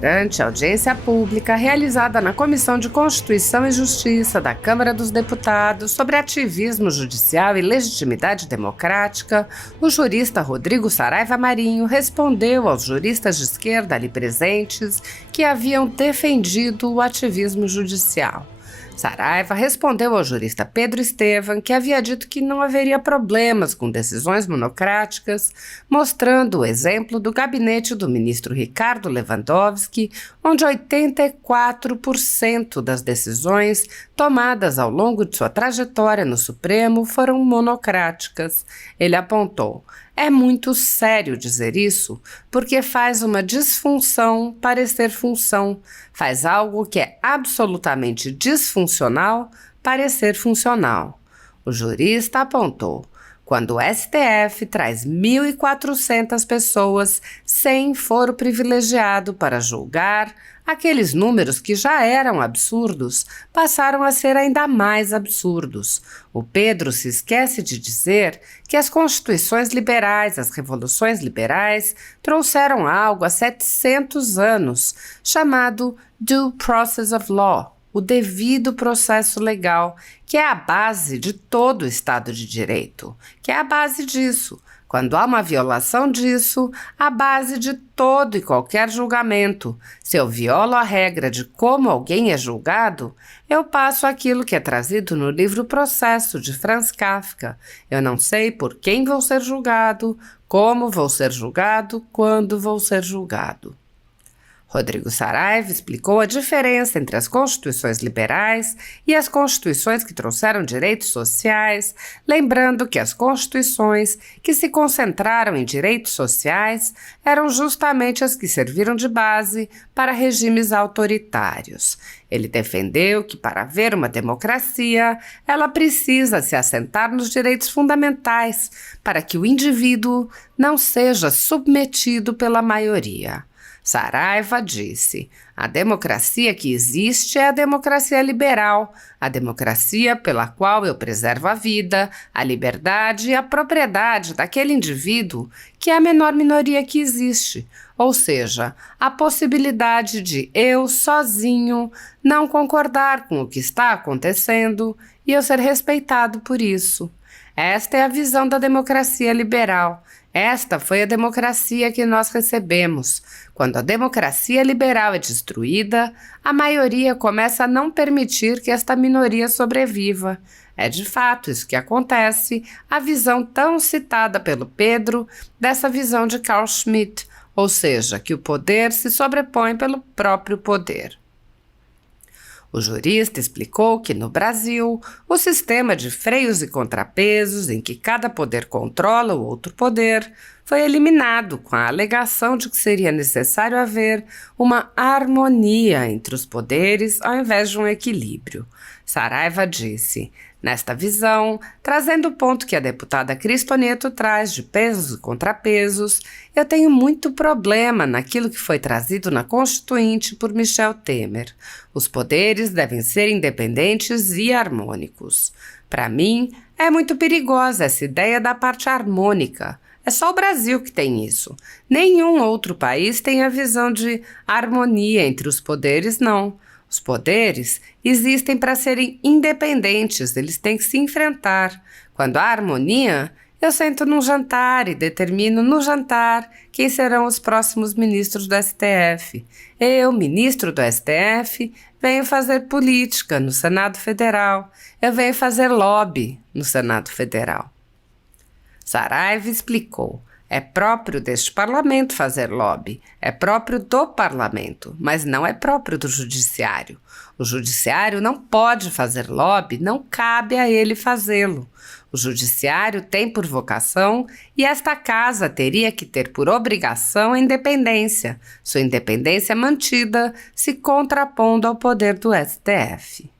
Durante a audiência pública realizada na Comissão de Constituição e Justiça da Câmara dos Deputados sobre ativismo judicial e legitimidade democrática, o jurista Rodrigo Saraiva Marinho respondeu aos juristas de esquerda ali presentes que haviam defendido o ativismo judicial. Saraiva respondeu ao jurista Pedro Estevam que havia dito que não haveria problemas com decisões monocráticas, mostrando o exemplo do gabinete do ministro Ricardo Lewandowski, onde 84% das decisões tomadas ao longo de sua trajetória no Supremo foram monocráticas. Ele apontou: é muito sério dizer isso, porque faz uma disfunção parecer função, faz algo que é absolutamente disfuncional parecer funcional. O jurista apontou: quando o STF traz 1.400 pessoas sem foro privilegiado para julgar, aqueles números que já eram absurdos passaram a ser ainda mais absurdos. O Pedro se esquece de dizer que as constituições liberais, as revoluções liberais, trouxeram algo há 700 anos, chamado Due Process of Law, o devido processo legal, que é a base de todo o Estado de Direito, que é a base disso. Quando há uma violação disso, a base de todo e qualquer julgamento. Se eu violo a regra de como alguém é julgado, eu passo aquilo que é trazido no livro Processo, de Franz Kafka. Eu não sei por quem vou ser julgado, como vou ser julgado, quando vou ser julgado. Rodrigo Saraiva explicou a diferença entre as constituições liberais e as constituições que trouxeram direitos sociais, lembrando que as constituições que se concentraram em direitos sociais eram justamente as que serviram de base para regimes autoritários. Ele defendeu que, para haver uma democracia, ela precisa se assentar nos direitos fundamentais, para que o indivíduo não seja submetido pela maioria. Saraiva disse: a democracia que existe é a democracia liberal, a democracia pela qual eu preservo a vida, a liberdade e a propriedade daquele indivíduo que é a menor minoria que existe, ou seja, a possibilidade de eu, sozinho, não concordar com o que está acontecendo e eu ser respeitado por isso. Esta é a visão da democracia liberal. Esta foi a democracia que nós recebemos. Quando a democracia liberal é destruída, a maioria começa a não permitir que esta minoria sobreviva. É de fato isso que acontece, a visão tão citada pelo Pedro dessa visão de Carl Schmitt, ou seja, que o poder se sobrepõe pelo próprio poder. O jurista explicou que, no Brasil, o sistema de freios e contrapesos, em que cada poder controla o outro poder, foi eliminado com a alegação de que seria necessário haver uma harmonia entre os poderes ao invés de um equilíbrio. Saraiva disse: nesta visão, trazendo o ponto que a deputada Cris Tonieto traz de pesos e contrapesos, eu tenho muito problema naquilo que foi trazido na Constituinte por Michel Temer. Os poderes devem ser independentes e harmônicos. Para mim, é muito perigosa essa ideia da parte harmônica. É só o Brasil que tem isso. Nenhum outro país tem a visão de harmonia entre os poderes, não. Os poderes existem para serem independentes, eles têm que se enfrentar. Quando há harmonia, eu sento num jantar e determino no jantar quem serão os próximos ministros do STF. Eu, ministro do STF, venho fazer política no Senado Federal. Eu venho fazer lobby no Senado Federal. Saraiva explicou: é próprio deste parlamento fazer lobby, é próprio do parlamento, mas não é próprio do judiciário. O judiciário não pode fazer lobby, não cabe a ele fazê-lo. O judiciário tem por vocação, e esta casa teria que ter por obrigação, a independência, sua independência mantida, se contrapondo ao poder do STF.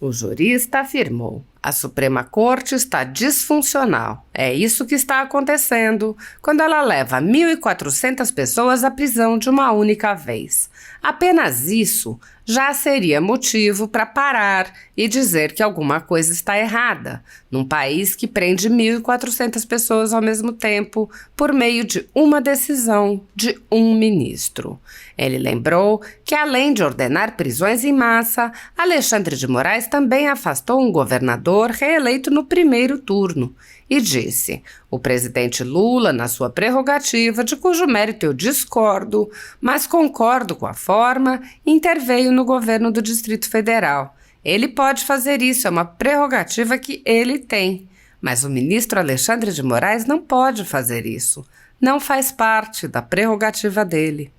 O jurista afirmou: A Suprema Corte está disfuncional. É isso que está acontecendo quando ela leva 1.400 pessoas à prisão de uma única vez. Apenas isso já seria motivo para parar e dizer que alguma coisa está errada, num país que prende 1.400 pessoas ao mesmo tempo por meio de uma decisão de um ministro. Ele lembrou que, além de ordenar prisões em massa, Alexandre de Moraes também afastou um governador reeleito no primeiro turno e disse: o presidente Lula, na sua prerrogativa, de cujo mérito eu discordo, mas concordo com a forma, interveio no governo do Distrito Federal. Ele pode fazer isso, é uma prerrogativa que ele tem. Mas o ministro Alexandre de Moraes não pode fazer isso. Não faz parte da prerrogativa dele.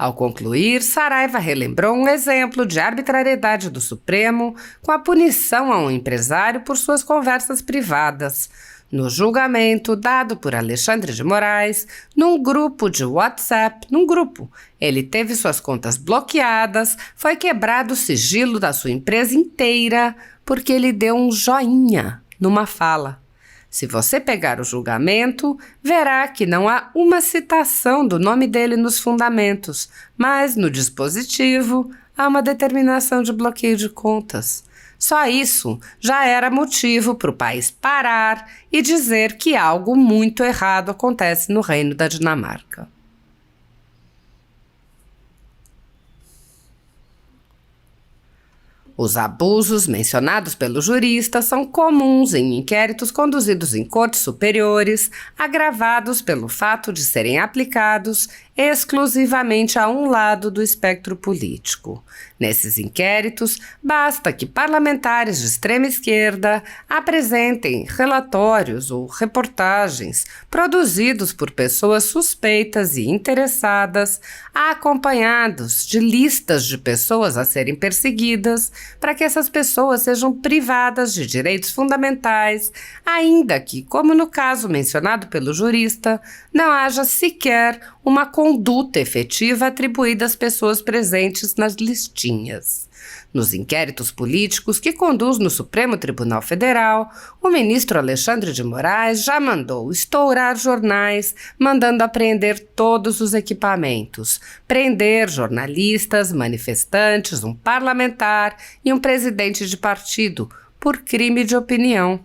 Ao concluir, Saraiva relembrou um exemplo de arbitrariedade do Supremo com a punição a um empresário por suas conversas privadas. No julgamento dado por Alexandre de Moraes, num grupo de WhatsApp, ele teve suas contas bloqueadas, foi quebrado o sigilo da sua empresa inteira porque ele deu um joinha numa fala. Se você pegar o julgamento, verá que não há uma citação do nome dele nos fundamentos, mas no dispositivo há uma determinação de bloqueio de contas. Só isso já era motivo para o país parar e dizer que algo muito errado acontece no Reino da Dinamarca. Os abusos mencionados pelo jurista são comuns em inquéritos conduzidos em cortes superiores, agravados pelo fato de serem aplicados exclusivamente a um lado do espectro político. Nesses inquéritos, basta que parlamentares de extrema esquerda apresentem relatórios ou reportagens produzidos por pessoas suspeitas e interessadas, acompanhados de listas de pessoas a serem perseguidas, para que essas pessoas sejam privadas de direitos fundamentais, ainda que, como no caso mencionado pelo jurista, não haja sequer uma conduta efetiva atribuída às pessoas presentes nas listinhas. Nos inquéritos políticos que conduz no Supremo Tribunal Federal, o ministro Alexandre de Moraes já mandou estourar jornais, mandando apreender todos os equipamentos, prender jornalistas, manifestantes, um parlamentar e um presidente de partido por crime de opinião.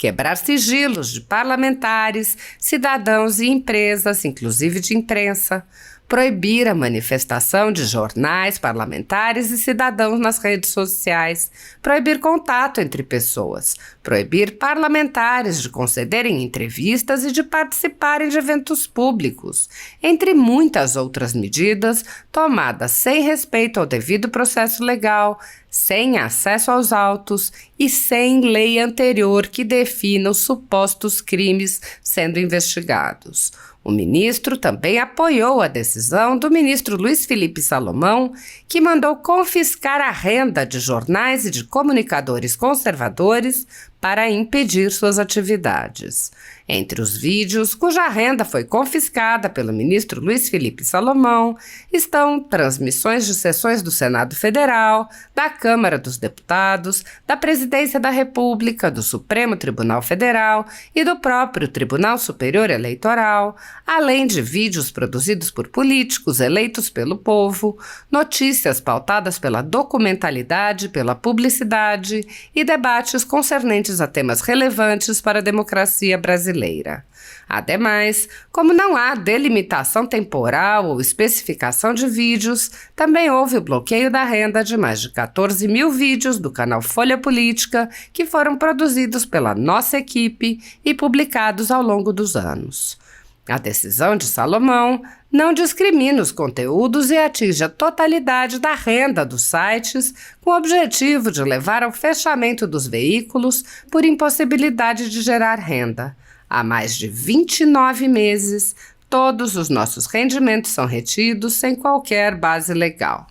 Quebrar sigilos de parlamentares, cidadãos e empresas, inclusive de imprensa. Proibir a manifestação de jornais, parlamentares e cidadãos nas redes sociais. Proibir contato entre pessoas. Proibir parlamentares de concederem entrevistas e de participarem de eventos públicos. Entre muitas outras medidas tomadas sem respeito ao devido processo legal, sem acesso aos autos e sem lei anterior que defina os supostos crimes sendo investigados. O ministro também apoiou a decisão do ministro Luiz Felipe Salomão, que mandou confiscar a renda de jornais e de comunicadores conservadores para impedir suas atividades. Entre os vídeos cuja renda foi confiscada pelo ministro Luiz Felipe Salomão estão transmissões de sessões do Senado Federal, da Câmara dos Deputados, da Presidência da República, do Supremo Tribunal Federal e do próprio Tribunal Superior Eleitoral, além de vídeos produzidos por políticos eleitos pelo povo, notícias pautadas pela documentalidade, pela publicidade e debates concernentes a temas relevantes para a democracia brasileira. Ademais, como não há delimitação temporal ou especificação de vídeos, também houve o bloqueio da renda de mais de 14 mil vídeos do canal Folha Política que foram produzidos pela nossa equipe e publicados ao longo dos anos. A decisão de Salomão não discrimina os conteúdos e atinge a totalidade da renda dos sites, com o objetivo de levar ao fechamento dos veículos por impossibilidade de gerar renda. Há mais de 29 meses, todos os nossos rendimentos são retidos sem qualquer base legal.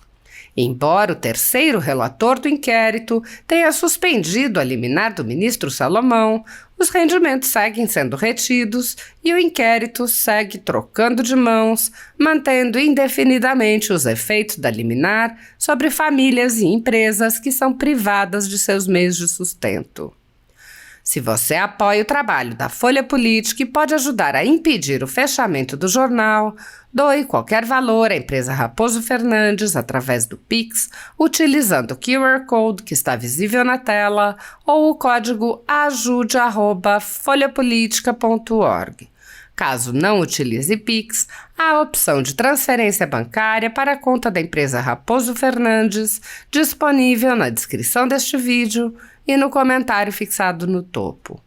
Embora o terceiro relator do inquérito tenha suspendido a liminar do ministro Salomão, os rendimentos seguem sendo retidos e o inquérito segue trocando de mãos, mantendo indefinidamente os efeitos da liminar sobre famílias e empresas que são privadas de seus meios de sustento. Se você apoia o trabalho da Folha Política e pode ajudar a impedir o fechamento do jornal, doe qualquer valor à empresa Raposo Fernandes através do Pix, utilizando o QR Code que está visível na tela ou o código ajude@folhapolitica.org. Caso não utilize Pix, há a opção de transferência bancária para a conta da empresa Raposo Fernandes, disponível na descrição deste vídeo e no comentário fixado no topo.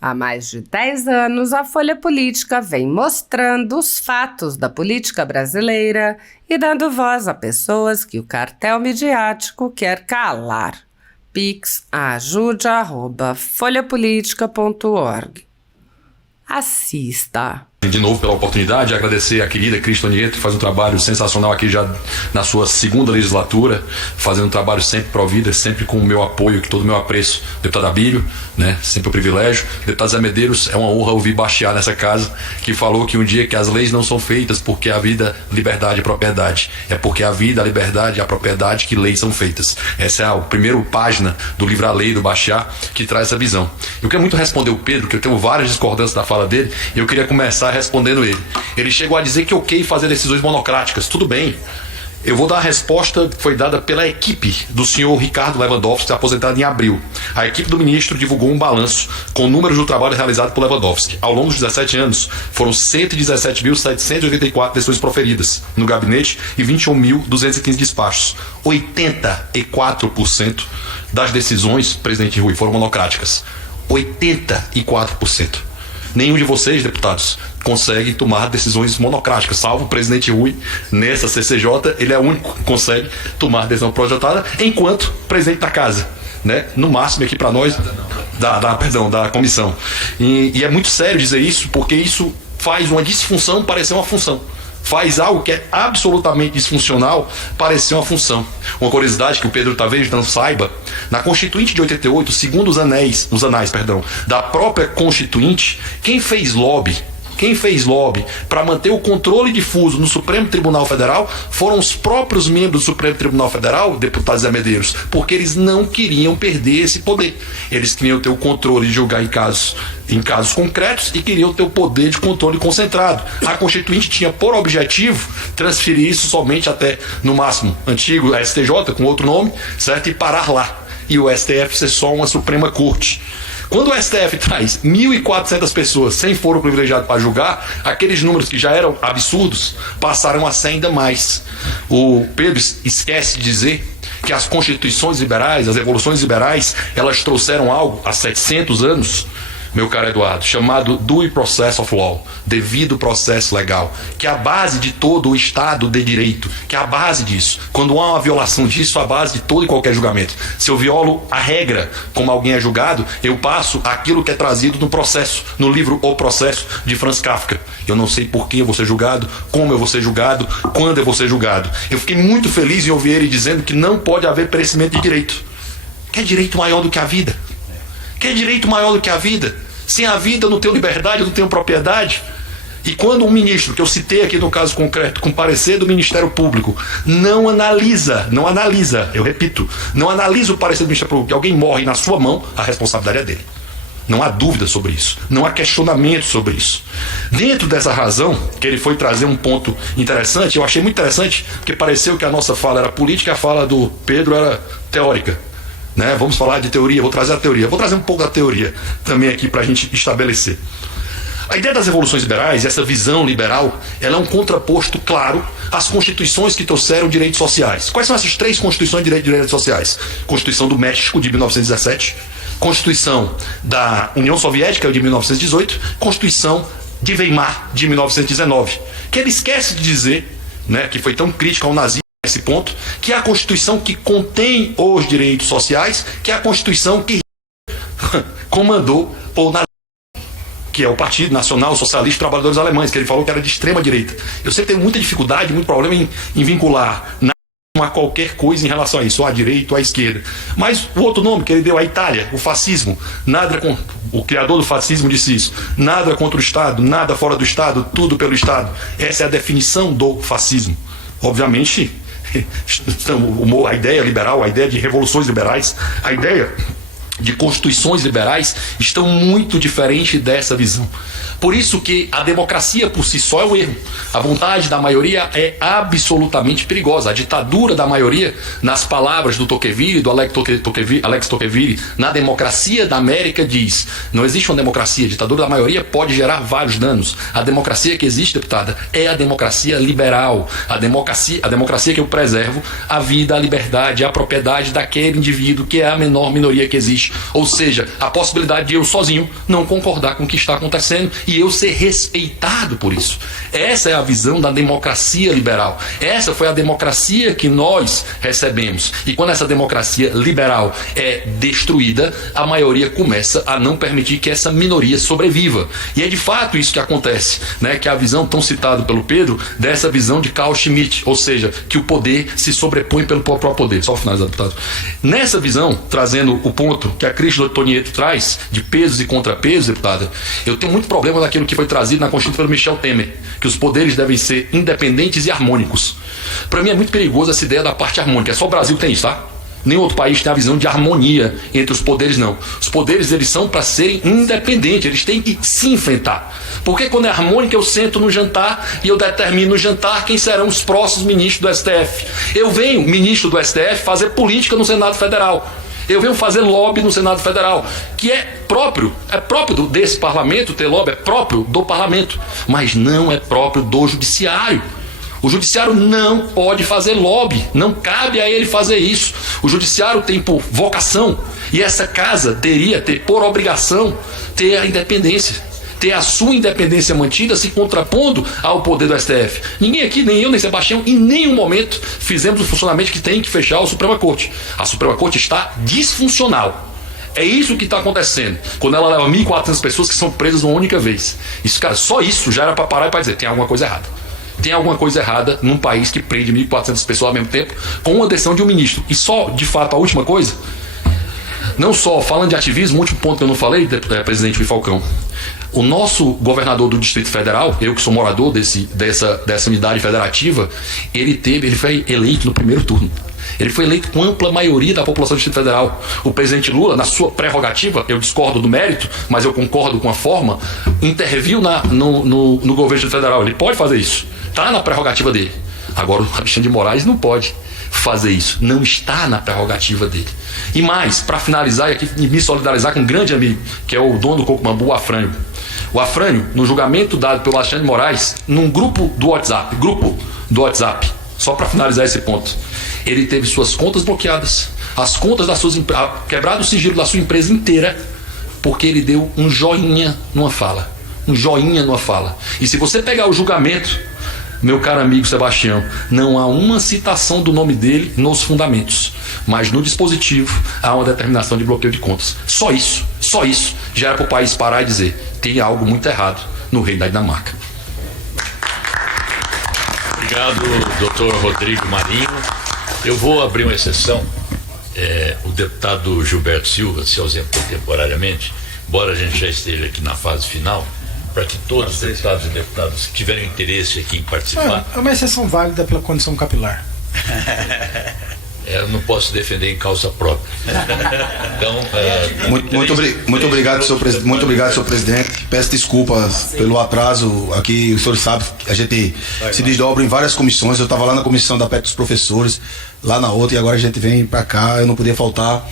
Há mais de 10 anos, a Folha Política vem mostrando os fatos da política brasileira e dando voz a pessoas que o cartel midiático quer calar. Pix ajude@folhapolitica.org. Assista! De novo pela oportunidade, agradecer a querida Cristo Nieto, que faz um trabalho sensacional aqui já na sua segunda legislatura, fazendo um trabalho sempre pró-vida, sempre com o meu apoio, que todo o meu apreço. Deputado Abílio, né, sempre um privilégio. Deputado Zé Medeiros, é uma honra ouvir baixar nessa casa, que falou que um dia que as leis não são feitas porque a vida, liberdade e propriedade. É porque a vida, a liberdade e a propriedade que leis são feitas. Essa é a primeira página do livro A Lei do Baixar, que traz essa visão. Eu quero muito responder o Pedro, que eu tenho várias discordâncias da fala dele, e eu queria começar respondendo ele. Ele chegou a dizer que é ok fazer decisões monocráticas. Tudo bem. Eu vou dar a resposta que foi dada pela equipe do senhor Ricardo Lewandowski, aposentado em abril. A equipe do ministro divulgou um balanço com números do trabalho realizado por Lewandowski. Ao longo dos 17 anos, foram 117.784 decisões proferidas no gabinete e 21.215 despachos. 84% das decisões, presidente Rui, foram monocráticas. 84%. Nenhum de vocês, deputados, consegue tomar decisões monocráticas, salvo o presidente Rui. Nessa CCJ, ele é o único que consegue tomar decisão projetada enquanto presidente da casa, né? No máximo aqui para nós, da comissão. E é muito sério dizer isso, porque isso faz uma disfunção parecer uma função. Faz algo que é absolutamente disfuncional parecer uma função. Uma curiosidade que o Pedro talvez não saiba: na Constituinte de 88, segundo os anais da própria Constituinte, quem fez lobby para manter o controle difuso no Supremo Tribunal Federal foram os próprios membros do Supremo Tribunal Federal, deputados Zé Medeiros, porque eles não queriam perder esse poder. Eles queriam ter o controle de julgar em casos concretos e queriam ter o poder de controle concentrado. A Constituinte tinha por objetivo transferir isso somente até, no máximo, antigo STJ, com outro nome, certo? E parar lá. E o STF ser só uma Suprema Corte. Quando o STF traz 1.400 pessoas sem foro privilegiado para julgar, aqueles números que já eram absurdos passaram a ser ainda mais. O Pedro esquece de dizer que as constituições liberais, as revoluções liberais, elas trouxeram algo há 700 anos, meu caro Eduardo, chamado due process of law, devido processo legal, que é a base de todo o Estado de Direito, que é a base disso. Quando há uma violação disso, a base de todo e qualquer julgamento. Se eu violo a regra como alguém é julgado, eu passo aquilo que é trazido no processo, no livro O Processo, de Franz Kafka. Eu não sei por que eu vou ser julgado, como eu vou ser julgado, quando eu vou ser julgado. Eu fiquei muito feliz em ouvir ele dizendo que não pode haver perecimento de direito. Que é direito maior do que a vida? Que é direito maior do que a vida? Sem a vida eu não tenho liberdade, eu não tenho propriedade. E quando um ministro, que eu citei aqui no caso concreto, com parecer do Ministério Público, não analisa, eu repito, não analisa o parecer do Ministério Público, que alguém morre na sua mão, a responsabilidade é dele. Não há dúvida sobre isso, não há questionamento sobre isso. Dentro dessa razão, que ele foi trazer um ponto interessante, eu achei muito interessante, porque pareceu que a nossa fala era política e a fala do Pedro era teórica. Né? Vamos falar de teoria, vou trazer a teoria. Vou trazer um pouco da teoria também aqui para a gente estabelecer. A ideia das revoluções liberais, essa visão liberal, ela é um contraposto claro às constituições que trouxeram direitos sociais. Quais são essas três constituições de direitos sociais? Constituição do México, de 1917, Constituição da União Soviética, de 1918, Constituição de Weimar, de 1919. Que ele esquece de dizer, né, que foi tão crítico ao nazismo, esse ponto, que é a Constituição que contém os direitos sociais, que é a Constituição que comandou o nazismo, que é o Partido Nacional Socialista dos Trabalhadores Alemães, que ele falou que era de extrema direita. Eu sempre tenho muita dificuldade, muito problema em vincular a qualquer coisa em relação a isso, ou à direita ou à esquerda. Mas o outro nome que ele deu, a Itália, o fascismo, nada com o criador do fascismo, disse isso. Nada contra o Estado, nada fora do Estado, tudo pelo Estado. Essa é a definição do fascismo. Obviamente, a ideia liberal, a ideia de revoluções liberais, a ideia de constituições liberais estão muito diferentes dessa visão. Por isso que a democracia por si só é um erro. A vontade da maioria é absolutamente perigosa. A ditadura da maioria, nas palavras do Tocqueville, do Alex Tocqueville, na Democracia da América diz: não existe uma democracia, a ditadura da maioria pode gerar vários danos. A democracia que existe, deputada, é a democracia liberal. A democracia que eu preservo a vida, a liberdade, a propriedade daquele indivíduo que é a menor minoria que existe. Ou seja, a possibilidade de eu sozinho não concordar com o que está acontecendo e eu ser respeitado por isso. Essa é a visão da democracia liberal. Essa foi a democracia que nós recebemos. E quando essa democracia liberal é destruída, a maioria começa a não permitir que essa minoria sobreviva. E é de fato isso que acontece, né? Que é a visão tão citada pelo Pedro, dessa visão de Carl Schmitt, ou seja, que o poder se sobrepõe pelo próprio poder. Só finalizar, deputado. Nessa visão, trazendo o ponto que a Cris Tonieto traz, de pesos e contrapesos, deputada, eu tenho muito problema naquilo que foi trazido na Constituição pelo Michel Temer, que os poderes devem ser independentes e harmônicos. Para mim é muito perigoso essa ideia da parte harmônica. É só o Brasil que tem isso, tá? Nenhum outro país tem a visão de harmonia entre os poderes, não. Os poderes, eles são para serem independentes, eles têm que se enfrentar. Porque quando é harmônica, eu sento no jantar e eu determino no jantar quem serão os próximos ministros do STF. Eu venho, ministro do STF, fazer política no Senado Federal. Eu venho fazer lobby no Senado Federal, que é próprio desse parlamento, ter lobby é próprio do parlamento, mas não é próprio do judiciário. O judiciário não pode fazer lobby, não cabe a ele fazer isso. O judiciário tem por vocação, e essa casa teria por obrigação ter a independência. Ter a sua independência mantida, se contrapondo ao poder do STF. Ninguém aqui, nem eu, nem Sebastião, em nenhum momento fizemos o funcionamento que tem que fechar a Suprema Corte. A Suprema Corte está disfuncional. É isso que está acontecendo. Quando ela leva 1.400 pessoas que são presas uma única vez. Isso, cara, só isso já era para parar e para dizer: tem alguma coisa errada. Tem alguma coisa errada num país que prende 1.400 pessoas ao mesmo tempo, com uma decisão de um ministro. E só, de fato, a última coisa, não só falando de ativismo, último ponto que eu não falei, presidente Falcão. O nosso governador do Distrito Federal, eu que sou morador dessa unidade federativa, ele foi eleito no primeiro turno. Ele foi eleito com ampla maioria da população do Distrito Federal. O presidente Lula, na sua prerrogativa, eu discordo do mérito, mas eu concordo com a forma, interviu no governo do Distrito Federal. Ele pode fazer isso. Está na prerrogativa dele. Agora, o Alexandre de Moraes não pode fazer isso. Não está na prerrogativa dele. E mais, para finalizar, e aqui me solidarizar com um grande amigo, que é o dono do Coco Bambu, o Afrânio. O Afrânio, no julgamento dado pelo Alexandre de Moraes, num grupo do WhatsApp, só para finalizar esse ponto, ele teve suas contas bloqueadas, as contas das suas quebrado o sigilo da sua empresa inteira, porque ele deu um joinha numa fala. Um joinha numa fala. E se você pegar o julgamento, meu caro amigo Sebastião, não há uma citação do nome dele nos fundamentos, mas no dispositivo há uma determinação de bloqueio de contas. Só isso já era para o país parar e dizer: tem algo muito errado no reino da Dinamarca. Obrigado, doutor Rodrigo Marinho. Eu vou abrir uma exceção. O deputado Gilberto Silva se ausentou temporariamente, embora a gente já esteja aqui na fase final, para que todos os deputados e deputadas que tiverem interesse aqui em participar. É uma exceção válida pela condição capilar. Eu não posso defender em causa própria. Então, muito obrigado, senhor presidente. Peço desculpas pelo atraso aqui. O senhor sabe que a gente se desdobra em várias comissões. Eu estava lá na comissão da PEC dos professores, lá na outra, e agora a gente vem para cá. Eu não podia faltar.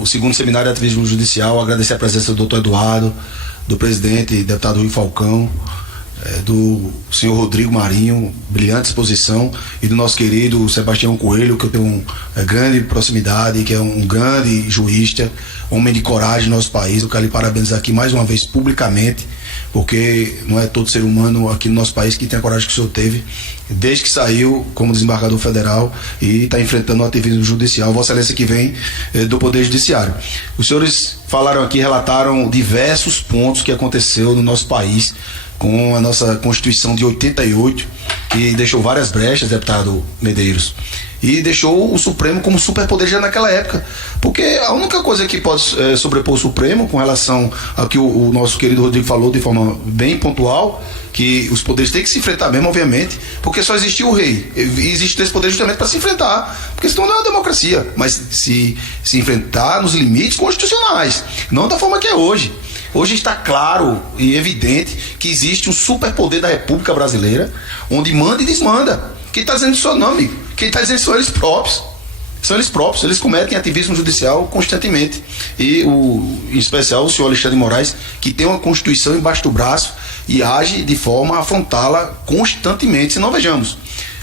O segundo seminário de ativismo judicial. Agradecer a presença do doutor Eduardo, do presidente, deputado Rui Falcão, do senhor Rodrigo Marinho, brilhante exposição, e do nosso querido Sebastião Coelho, que eu tenho uma grande proximidade, que é um grande jurista, homem de coragem no nosso país. Eu quero lhe parabenizar aqui mais uma vez publicamente, porque não é todo ser humano aqui no nosso país que tem a coragem que o senhor teve, desde que saiu como desembargador federal e está enfrentando o ativismo judicial. Vossa Excelência que vem do Poder Judiciário. Os senhores falaram aqui, relataram diversos pontos que aconteceu no nosso país com a nossa Constituição de 88, que deixou várias brechas, deputado Medeiros, e deixou o Supremo como superpoder já naquela época, porque a única coisa que pode sobrepor o Supremo com relação ao que o nosso querido Rodrigo falou de forma bem pontual, que os poderes têm que se enfrentar mesmo, obviamente, porque só existe o rei, e existe três poderes justamente para se enfrentar, porque senão não é uma democracia, mas se enfrentar nos limites constitucionais, não da forma que é hoje. Hoje está claro e evidente que existe um superpoder da República Brasileira, onde manda e desmanda. Quem está dizendo isso não, amigo? Quem está dizendo isso são eles próprios. São eles próprios, eles cometem ativismo judicial constantemente. E, em especial, o senhor Alexandre de Moraes, que tem uma Constituição embaixo do braço e age de forma a afrontá-la constantemente. Se não, vejamos.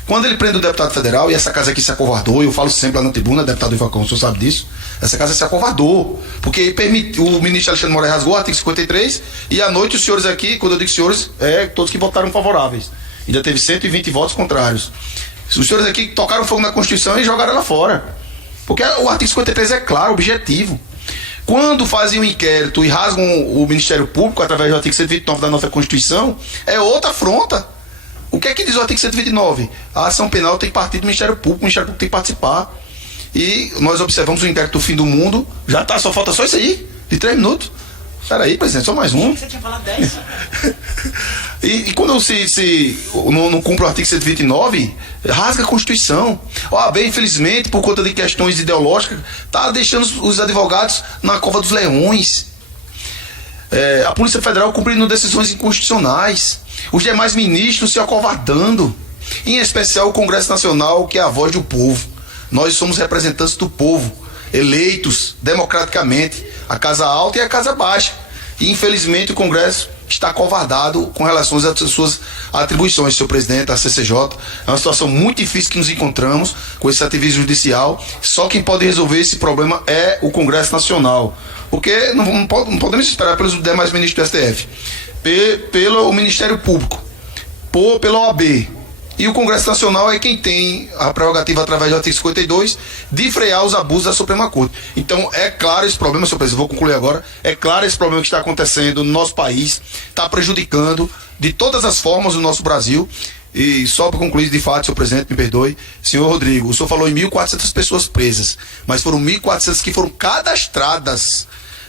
Quando ele prende o deputado federal, e essa casa aqui se acovardou, eu falo sempre lá na tribuna, deputado Ivacão, o senhor sabe disso, essa casa se acovardou, porque o ministro Alexandre de Moraes rasgou o artigo 53, e à noite os senhores aqui, quando eu digo senhores, todos que votaram favoráveis. Ainda teve 120 votos contrários. Os senhores aqui tocaram fogo na Constituição e jogaram ela fora. Porque o artigo 53 é claro, objetivo. Quando fazem um inquérito e rasgam o Ministério Público, através do artigo 129 da nossa Constituição, é outra afronta. O que é que diz o artigo 129? A ação penal tem que partir do Ministério Público, o Ministério Público tem que participar. E nós observamos o inquérito do fim do mundo, já tá, só falta só isso aí, de 3 minutos. Peraí, presidente, só mais um. Você tinha falado 10. E quando não cumpre o artigo 129, rasga a Constituição. O OAB, infelizmente, por conta de questões ideológicas, está deixando os advogados na cova dos leões. A Polícia Federal cumprindo decisões inconstitucionais. Os demais ministros se acovardando. Em especial o Congresso Nacional, que é a voz do povo. Nós somos representantes do povo, eleitos democraticamente, a casa alta e a casa baixa. E infelizmente o Congresso está acovardado com relação às suas atribuições, senhor presidente, da CCJ. É uma situação muito difícil que nos encontramos com esse ativismo judicial. Só quem pode resolver esse problema é o Congresso Nacional. Porque não podemos esperar pelos demais ministros do STF, pelo Ministério Público, pela OAB. E o Congresso Nacional é quem tem a prerrogativa, através do artigo 52, de frear os abusos da Suprema Corte. Então, é claro esse problema, senhor presidente, vou concluir agora, é claro esse problema que está acontecendo no nosso país, está prejudicando de todas as formas o nosso Brasil. E só para concluir, de fato, senhor presidente, me perdoe, senhor Rodrigo, o senhor falou em 1.400 pessoas presas, mas foram 1.400 que foram cadastradas.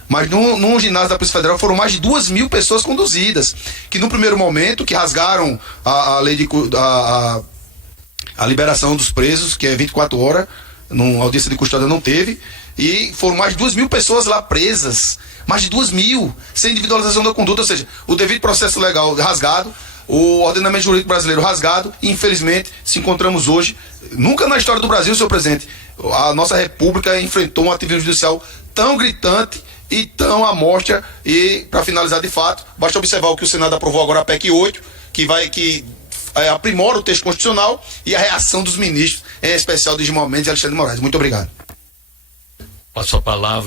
Mas no ginásio da Polícia Federal foram mais de 2.000 pessoas conduzidas, que no primeiro momento, que rasgaram a lei a liberação dos presos, que é 24 horas, numa audiência de custódia não teve, e foram mais de 2.000 pessoas lá presas, mais de 2.000, sem individualização da conduta, ou seja, o devido processo legal rasgado, o ordenamento jurídico brasileiro rasgado, e infelizmente se encontramos hoje, nunca na história do Brasil, senhor presidente, a nossa república enfrentou um ativismo judicial tão gritante e tão à mostra. E para finalizar, de fato, basta observar o que o Senado aprovou agora, a PEC 8, que aprimora o texto constitucional, e a reação dos ministros, em especial de Gilmar Mendes e Alexandre de Moraes. Muito obrigado. Passo a palavra